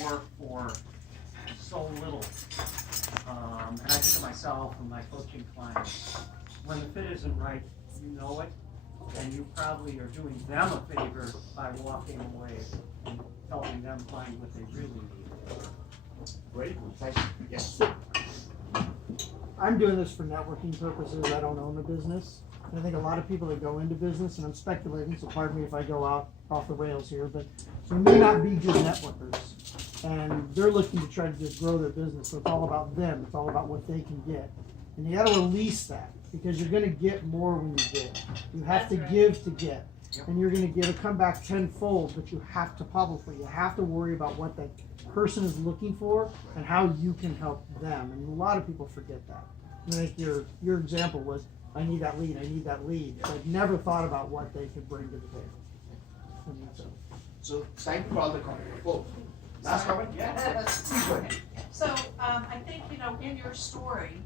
work for so little. And I think of myself and my coaching clients, when the fit isn't right, you know it, and you probably are doing them a favor by walking away and helping them find what they really need. Great, thank you. Yes. I'm doing this for networking purposes. I don't own a business. And I think a lot of people that go into business, and I'm speculating, so pardon me if I go out off the rails here, but they may not be good networkers. And they're looking to try to just grow their business. So it's all about them. It's all about what they can get. And you got to release that, because you're going to get more when you give. You have to give to get. And you're going to get a comeback tenfold, but you have to you have to worry about what that person is looking for and how you can help them. And a lot of people forget that. I think your example was, I need that lead, I need that lead. So I've never thought about what they could bring to the table. So thank you for all the comments. Oh, last comment? Yeah. So I think, in your story,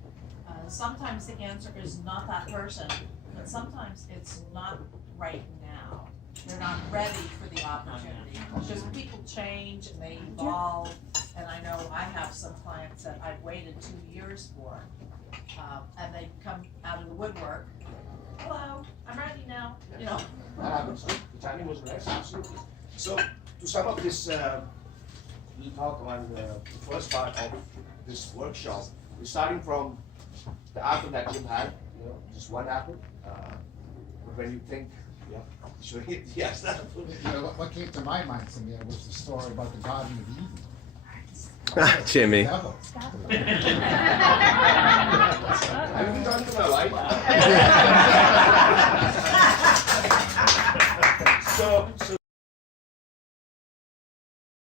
sometimes the answer is not that person, but sometimes it's not right now. They're not ready for the opportunity. Because people change and they evolve. And I know I have some clients that I've waited 2 years for, and they come out of the woodwork. Hello, I'm ready now. That happens. The timing was right, absolutely. So to sum up this little talk on the first part of this workshop, we're starting from the apple that Jim had, just one apple. But when you think, sure, yes, that apple. What came to my mind, Sumair, was the story about the Garden of Eden. Jimmy. Have you been talking to my wife? So